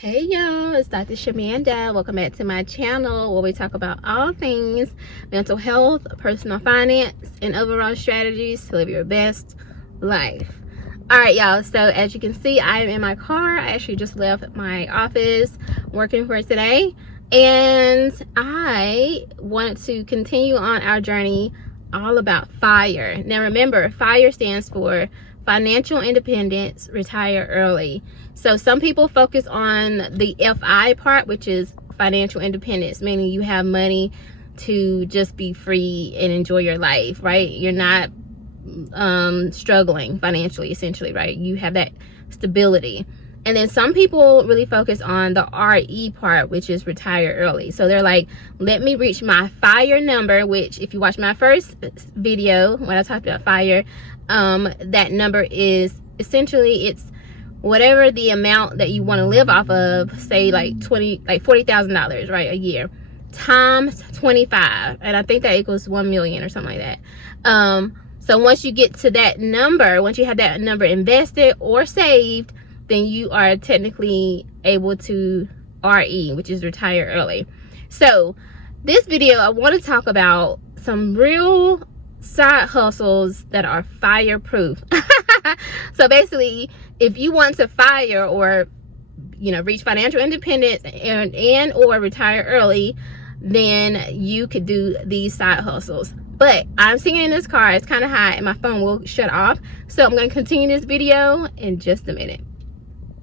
Hey y'all, it's Dr. Shamanda. Welcome back to my channel where we talk about all things mental health, personal finance, and overall strategies to live your best life. Alright y'all, so as you can see, I am in my car. I actually just left my office working for today, and I wanted to continue on our journey all about FIRE. Now remember, FIRE stands for Financial Independence, Retire Early. So some people focus on the FI part, which is financial independence, meaning you have money to just be free and enjoy your life, right? You're not struggling financially, essentially, right? You have that stability. And then some people really focus on the RE part, which is retire early. So they're like, let me reach my FIRE number, which if you watch my first video when I talked about FIRE, that number is essentially, it's whatever the amount that you want to live off of, say like $40,000, right, a year, times 25, and I think that equals 1 million or something like that. So once you get to that number, once you have that number invested or saved, then you are technically able to RE, which is retire early. So this video, I want to talk about some real side hustles that are FIRE proof. So basically, if you want to FIRE or reach financial independence and or retire early, then you could do these side hustles. But I'm sitting in this car, it's kind of hot, and my phone will shut off, so I'm going to continue this video in just a minute.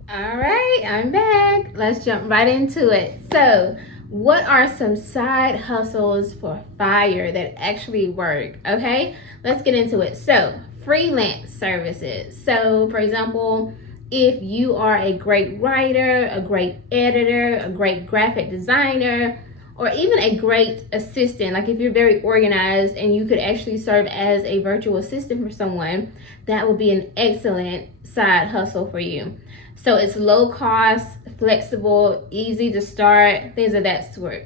All right, I'm back. Let's jump right into it. So what are some side hustles for FIRE that actually work? Okay, let's get into it. So freelance services. So for example, if you are a great writer, a great editor, a great graphic designer, or even a great assistant, like if you're very organized and you could actually serve as a virtual assistant for someone, that would be an excellent side hustle for you. So it's low cost, flexible, easy to start, things of that sort.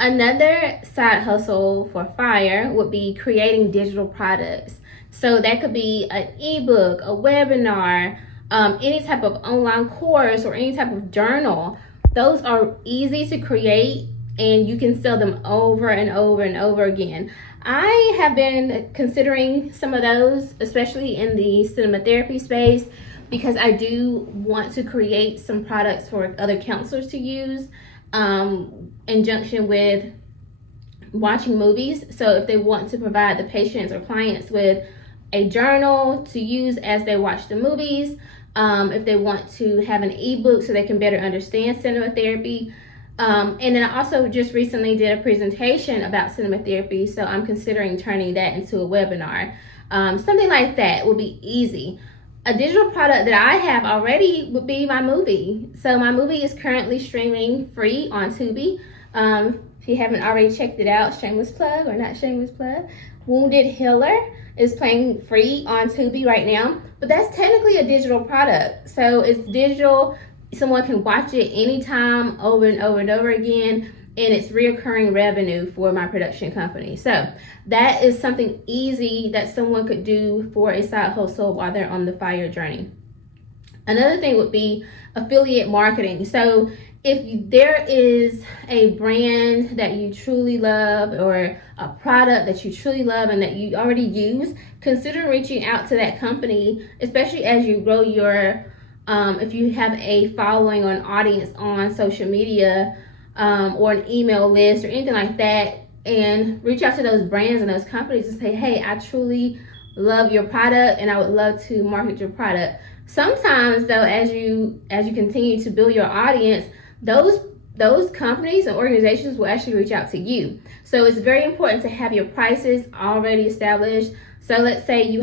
Another side hustle for FIRE would be creating digital products. So that could be an ebook, a webinar, any type of online course or any type of journal. Those are easy to create and you can sell them over and over and over again. I have been considering some of those, especially in the cinema therapy space, because I do want to create some products for other counselors to use in conjunction with watching movies. So if they want to provide the patients or clients with a journal to use as they watch the movies, if they want to have an ebook so they can better understand cinema therapy. And then I also just recently did a presentation about cinema therapy, so I'm considering turning that into a webinar. Something like that would be easy. A digital product that I have already would be my movie. So my movie is currently streaming free on Tubi. If you haven't already checked it out, shameless plug or not shameless plug, Wounded Healer is playing free on Tubi right now. But that's technically a digital product. So it's digital. Someone can watch it anytime, over and over and over again, and it's reoccurring revenue for my production company. So that is something easy that someone could do for a side hustle while they're on the FIRE journey. Another thing would be affiliate marketing. So if there is a brand that you truly love or a product that you truly love and that you already use, consider reaching out to that company, especially as you grow your if you have a following or an audience on social media or an email list or anything like that, and reach out to those brands and those companies and say, hey, I truly love your product and I would love to market your product. Sometimes though, as you continue to build your audience, those companies and organizations will actually reach out to you. So it's very important to have your prices already established. So let's say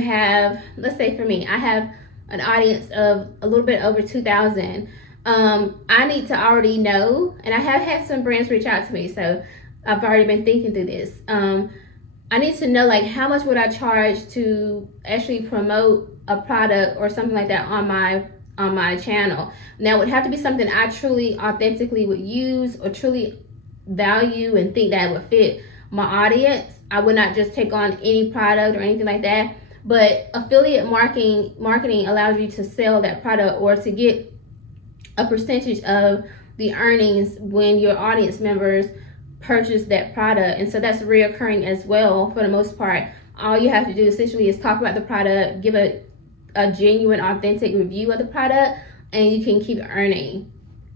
for me, I have an audience of a little bit over 2,000. I need to already know, and I have had some brands reach out to me, so I've already been thinking through this. I need to know, like, how much would I charge to actually promote a product or something like that on my channel. Now, it would have to be something I truly authentically would use or truly value and think that would fit my audience. I would not just take on any product or anything like that. But affiliate marketing allows you to sell that product or to get a percentage of the earnings when your audience members purchase that product. And so that's reoccurring as well for the most part. All you have to do essentially is talk about the product, give a genuine, authentic review of the product, and you can keep earning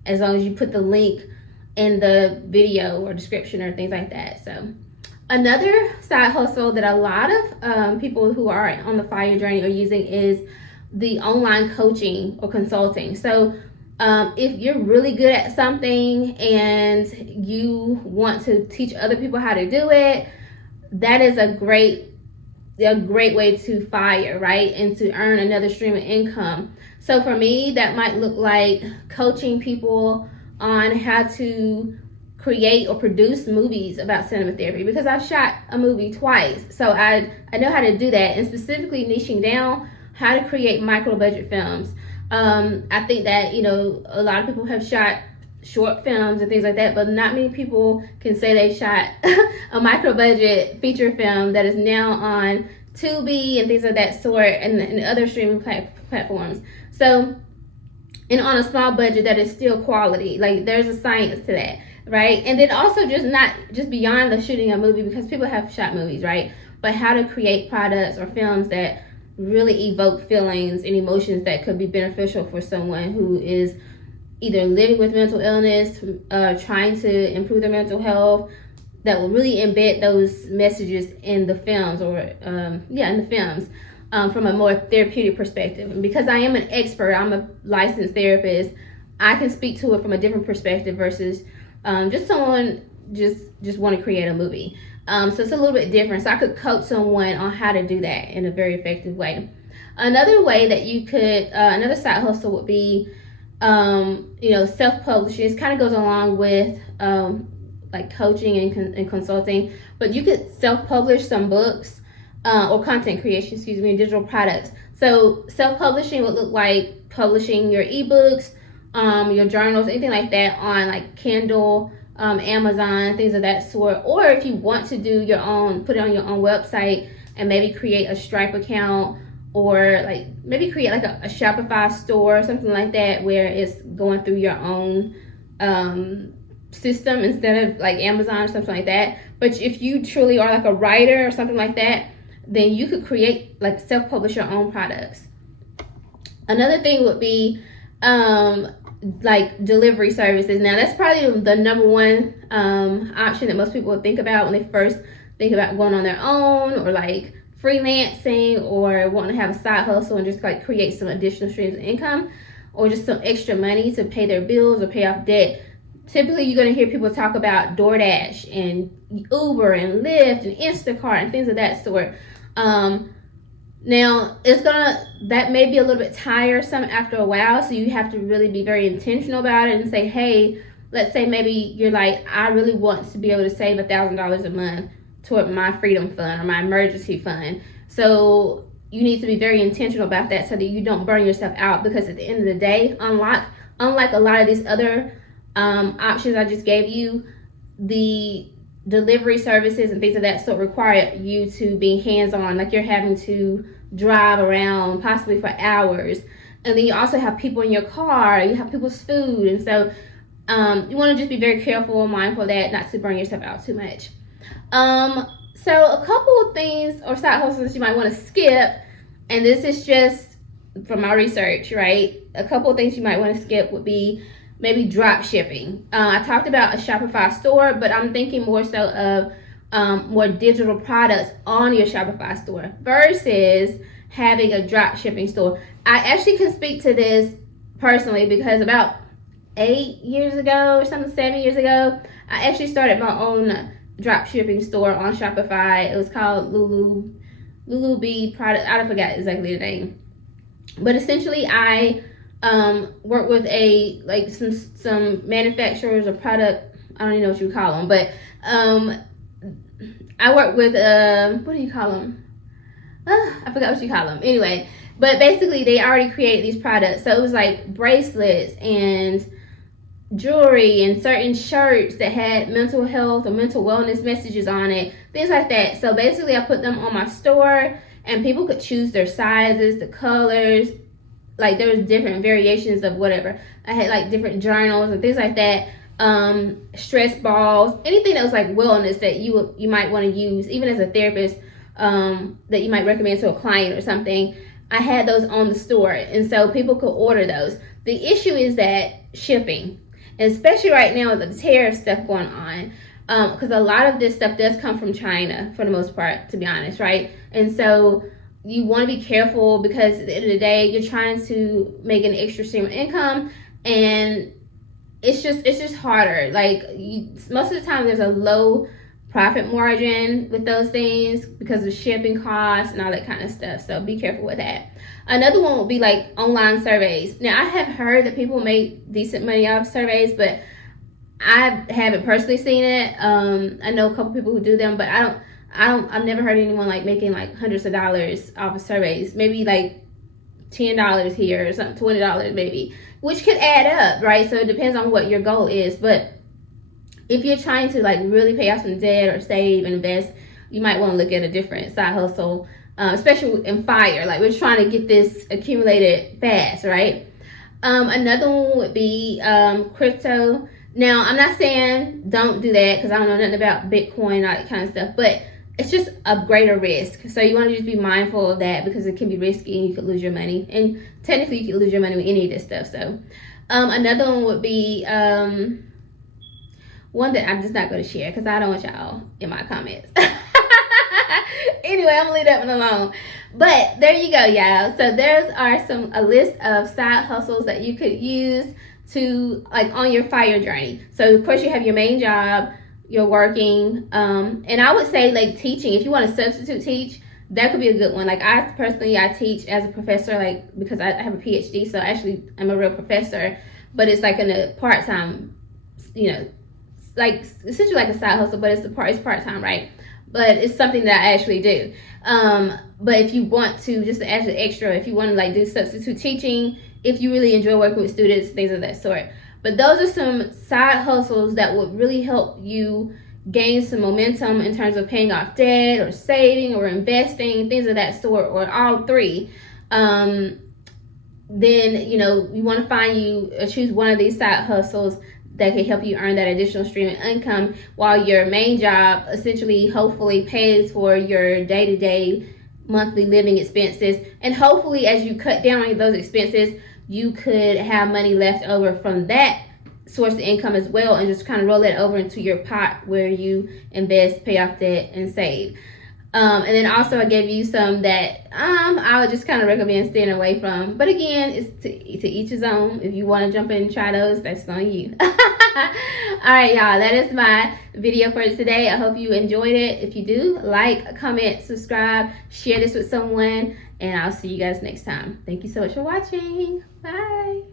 as long as you put the link in the video or description or things like that. So another side hustle that a lot of people who are on the FIRE journey are using is the online coaching or consulting. So if you're really good at something and you want to teach other people how to do it, that is a great way to FIRE, right? And to earn another stream of income. So for me, that might look like coaching people on how to create or produce movies about cinema therapy, because I've shot a movie twice. So I know how to do that, and specifically niching down how to create micro budget films. I think that, a lot of people have shot short films and things like that, but not many people can say they shot a micro budget feature film that is now on Tubi and things of that sort, and other streaming platforms. So, and on a small budget that is still quality. Like, there's a science to that, right? And then also just beyond the shooting a movie, because people have shot movies, right? But how to create products or films that really evoke feelings and emotions that could be beneficial for someone who is either living with mental illness, trying to improve their mental health, that will really embed those messages in the films, or in the films, from a more therapeutic perspective. And because I am an expert, I'm a licensed therapist, I can speak to it from a different perspective versus just someone just want to create a movie. So it's a little bit different. So I could coach someone on how to do that in a very effective way. Another way that you could, another side hustle would be, self-publishing. It kind of goes along with like coaching and consulting, but you could self-publish some books or content creation, in digital products. So self-publishing would look like publishing your ebooks, your journals, anything like that on like Kindle, Amazon, things of that sort. Or if you want to do your own, put it on your own website and maybe create a Stripe account, or like maybe create like a Shopify store or something like that, where it's going through your own system instead of like Amazon or something like that. But if you truly are like a writer or something like that, then you could create, like, self-publish your own products. Another thing would be like delivery services. Now that's probably the number one option that most people would think about when they first think about going on their own, or like freelancing, or wanting to have a side hustle and just like create some additional streams of income, or just some extra money to pay their bills or pay off debt. Typically you're going to hear people talk about DoorDash and Uber and Lyft and Instacart and things of that sort. Now that may be a little bit tiresome after a while, so you have to really be very intentional about it and say, hey, let's say maybe you're like, I really want to be able to save $1,000 a month toward my freedom fund or my emergency fund. So you need to be very intentional about that so that you don't burn yourself out, because at the end of the day, unlike a lot of these other options I just gave you, the delivery services and things of that sort require you to be hands-on, like you're having to drive around possibly for hours, and then you also have people in your car, you have people's food, and so you want to just be very careful and mindful of that, not to burn yourself out too much. So a couple of things or side hustles you might want to skip, and this is just from my research, right? A couple of things you might want to skip would be maybe drop shipping. I talked about a Shopify store, but I'm thinking more so of more digital products on your Shopify store versus having a drop shipping store. I actually can speak to this personally, because about 8 years ago or something, 7 years ago, I actually started my own drop shipping store on Shopify. It was called Lulu Bee product. I forgot exactly the name, but essentially I work with some manufacturers or product, I don't even know what you call them, but I work with what do you call them? I forgot what you call them. Anyway, but basically they already created these products. So it was like bracelets and jewelry and certain shirts that had mental health or mental wellness messages on it, things like that. So basically I put them on my store, and people could choose their sizes, the colors, like there was different variations of whatever. I had like different journals and things like that. Stress balls, anything that was like wellness that you might want to use, even as a therapist, that you might recommend to a client or something. I had those on the store, and so people could order those. The issue is that shipping, and especially right now with the tariff stuff going on, because a lot of this stuff does come from China for the most part, to be honest, right? And so you want to be careful, because at the end of the day, you're trying to make an extra stream of income, and it's just harder. Like most of the time, there's a low profit margin with those things because of shipping costs and all that kind of stuff. So be careful with that. Another one would be like online surveys. Now I have heard that people make decent money off surveys, but I haven't personally seen it. I know a couple people who do them, but I've never heard anyone like making like hundreds of dollars off of surveys. Maybe like $10 here or something, $20 maybe, which could add up, right? So it depends on what your goal is. But if you're trying to like really pay off some debt or save and invest, you might want to look at a different side hustle, especially in FIRE. Like we're trying to get this accumulated fast, right? Another one would be crypto. Now, I'm not saying don't do that, because I don't know nothing about Bitcoin and all that kind of stuff, but it's just a greater risk. So you want to just be mindful of that, because it can be risky and you could lose your money. And technically you could lose your money with any of this stuff. So another one would be one that I'm just not going to share, because I don't want y'all in my comments. Anyway, I'm gonna leave that one alone. But there you go, y'all. So there's a list of side hustles that you could use to like on your FIRE journey. So of course you have your main job, you're working, and I would say like teaching. If you want to substitute teach, that could be a good one. Like I teach as a professor, like because I have a PhD, so actually I'm a real professor, but it's like in a part-time, like essentially like a side hustle, but it's part-time, right? But it's something that I actually do. But if you want to just add an extra, if you want to like do substitute teaching, if you really enjoy working with students, things of that sort. But those are some side hustles that would really help you gain some momentum in terms of paying off debt or saving or investing, things of that sort, or all three. Then you want to choose one of these side hustles that can help you earn that additional stream of income, while your main job essentially hopefully pays for your day-to-day monthly living expenses. And hopefully as you cut down on those expenses, you could have money left over from that source of income as well, and just kind of roll that over into your pot where you invest, pay off debt, and save. And then also I gave you some that I would just kind of recommend staying away from. But again, it's to each his own. If you want to jump in and try those, that's on you. All right, y'all, that is my video for today. I hope you enjoyed it. If you do, like, comment, subscribe, share this with someone, and I'll see you guys next time. Thank you so much for watching. Bye.